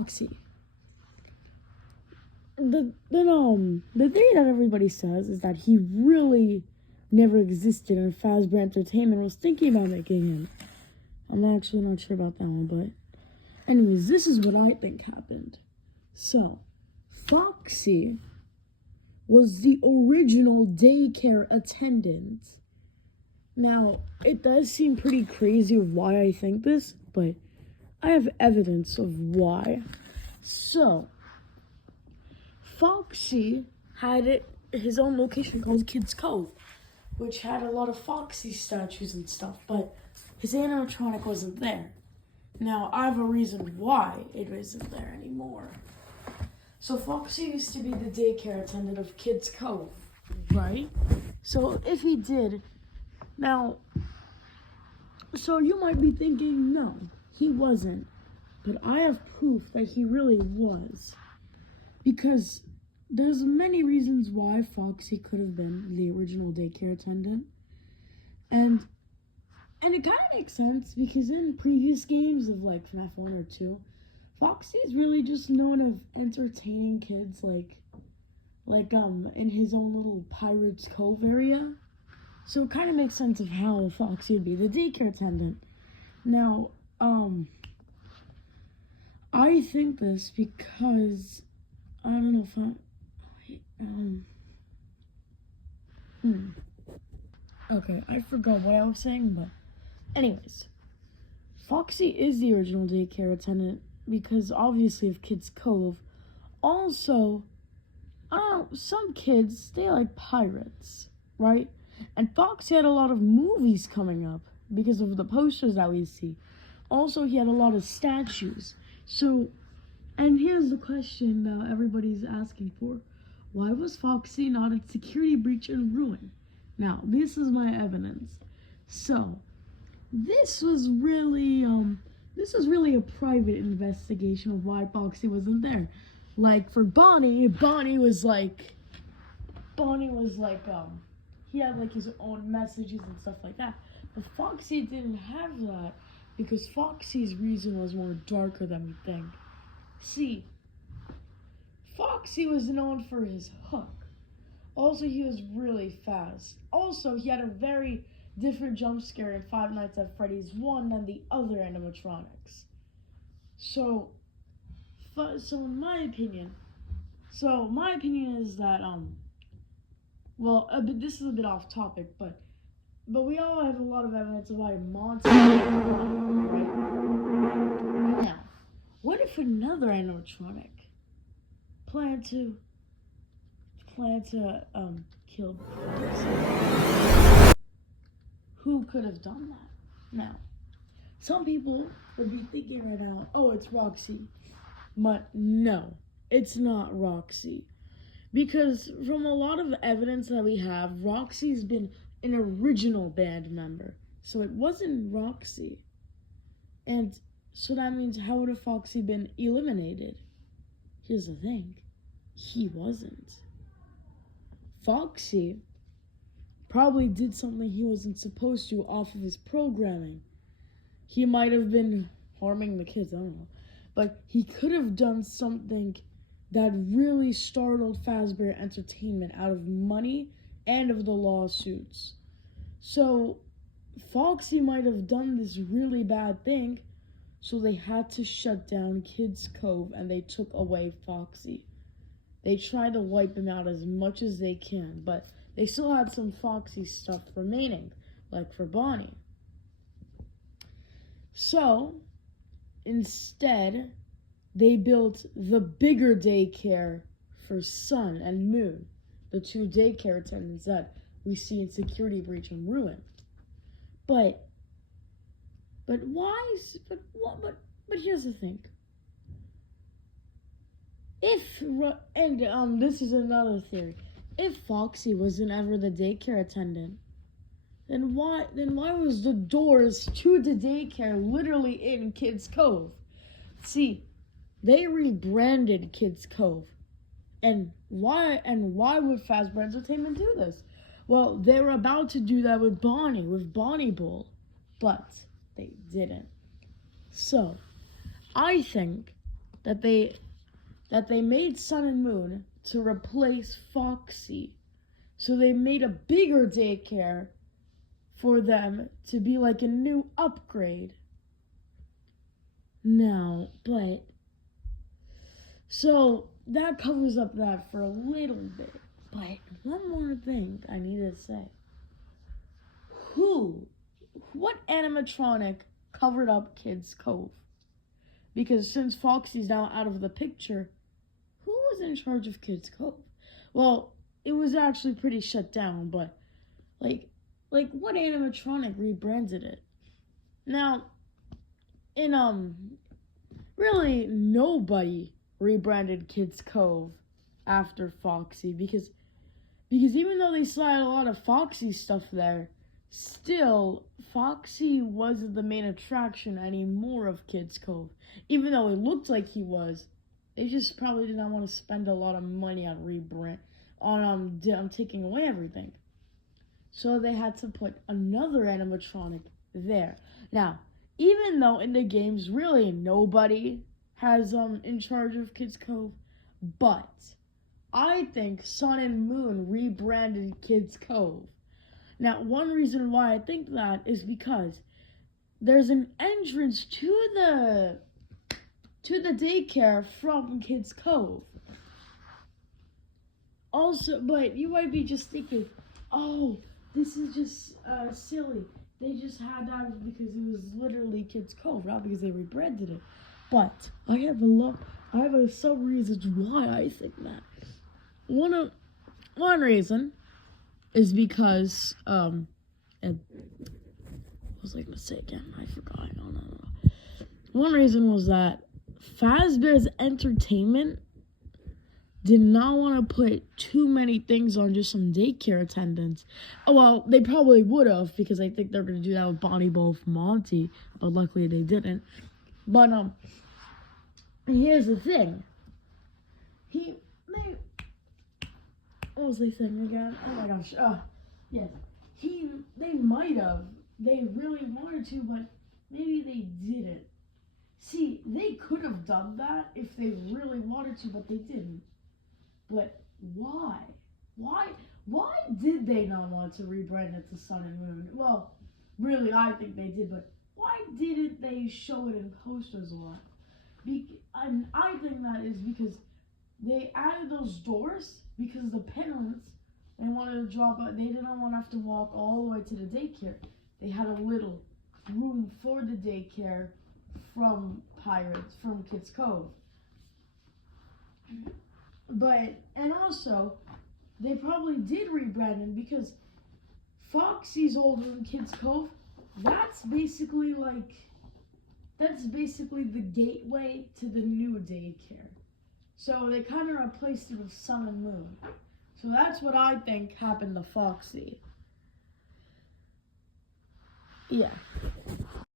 Foxy. The thing that everybody says is that he really never existed and Fazbear Entertainment was thinking about making him. I'm actually not sure about that one, but anyways, this is what I think happened. So, Foxy was the original daycare attendant. Now, it does seem pretty crazy of why I think this, but I have evidence of why. So, Foxy had his own location called Kids Cove, which had a lot of Foxy statues and stuff, but his animatronic wasn't there. Now, I have a reason why it isn't there anymore. So, Foxy used to be the daycare attendant of Kids Cove, right? So, if he did, now, so you might be thinking, no, he wasn't. But I have proof that he really was. Because there's many reasons why Foxy could have been the original daycare attendant. And it kind of makes sense because in previous games of like FNAF 1 or 2, Foxy is really just known of entertaining kids like in his own little Pirates Cove area. So it kind of makes sense of how Foxy would be the daycare attendant. Now, I think this because I don't know if okay, I forgot what I was saying, but anyways, Foxy is the original daycare attendant because obviously of Kids Cove. Also, some kids, they like pirates, right? And Foxy had a lot of movies coming up because of the posters that we see. Also, he had a lot of statues. So, and here's the question that everybody's asking for. Why was Foxy not in Security Breach and Ruin? Now, this is my evidence. So, this was really a private investigation of why Foxy wasn't there. Like, for Bonnie was like, he had like his own messages and stuff like that. But Foxy didn't have that because Foxy's reason was more darker than we think. See, Foxy was known for his hook. Also, he was really fast. Also, he had a very different jump scare in Five Nights at Freddy's 1 than the other animatronics. So my opinion is that this is a bit off topic, but we all have a lot of evidence of why monsters right? Now, what if another animatronic planned to kill Foxy? Who could have done that? Now, some people would be thinking right now, oh, it's Roxy. But no, it's not Roxy. Because from a lot of evidence that we have, Roxy's been an original band member. So it wasn't Roxy. And so that means how would have Foxy been eliminated? Here's the thing. He wasn't. Foxy probably did something he wasn't supposed to off of his programming. He might have been harming the kids, I don't know. But he could have done something that really startled Fazbear Entertainment out of money and of the lawsuits. So, Foxy might have done this really bad thing, so they had to shut down Kids Cove and they took away Foxy. They tried to wipe him out as much as they can, but they still had some Foxy stuff remaining, like for Bonnie. So, instead, they built the bigger daycare for Sun and Moon, the two daycare attendants that we see in Security Breach and Ruin. But here's the thing. This is another theory. If Foxy wasn't ever the daycare attendant, then why was the doors to the daycare literally in Kids Cove? See, they rebranded Kids Cove. And why would Fazbear Entertainment do this? Well, they were about to do that with Bonnie Bowl, but they didn't. So, I think that they made Sun and Moon to replace Foxy. So they made a bigger daycare for them to be like a new upgrade. Now, but so that covers up that for a little bit. But one more thing I need to say. What animatronic covered up Kids Cove? Because since Foxy's now out of the picture, who was in charge of Kids Cove? Well, it was actually pretty shut down, but like what animatronic rebranded it? Now, really nobody rebranded Kids Cove after Foxy because even though they still had a lot of Foxy stuff there, still Foxy wasn't the main attraction anymore of Kids Cove. Even though it looked like he was, they just probably did not want to spend a lot of money on taking away everything. So they had to put another animatronic there. Now, even though in the games really nobody has in charge of Kids Cove, but I think Sun and Moon rebranded Kids Cove. Now, one reason why I think that is because there's an entrance to the daycare from Kids Cove. Also, but you might be just thinking, oh, this is just silly. They just had that because it was literally Kids Cove, not because they rebranded it. But I have some reasons why I think that. One reason is because and what was I gonna say again? I forgot. No. One reason was that Fazbear's Entertainment did not want to put too many things on just some daycare attendants. Oh, well, they probably would have because I think they're going to do that with Bonnie Both Monty, but luckily they didn't. But here's the thing. What was they saying again? Oh my gosh. Yes. They really wanted to, but maybe they didn't. See, they could have done that if they really wanted to, but they didn't. But why? Why did they not want to rebrand it to Sun and Moon? Well, really, I think they did, but why didn't they show it in posters a lot? And I think that is because they added those doors because the parents, they wanted to drop out. They didn't want to have to walk all the way to the daycare. They had a little room for the daycare from Kids Cove. And also, they probably did rebrand him because Foxy's older than Kids Cove. That's basically the gateway to the new daycare. So they kind of replaced it with Sun and Moon. So that's what I think happened to Foxy. Yeah.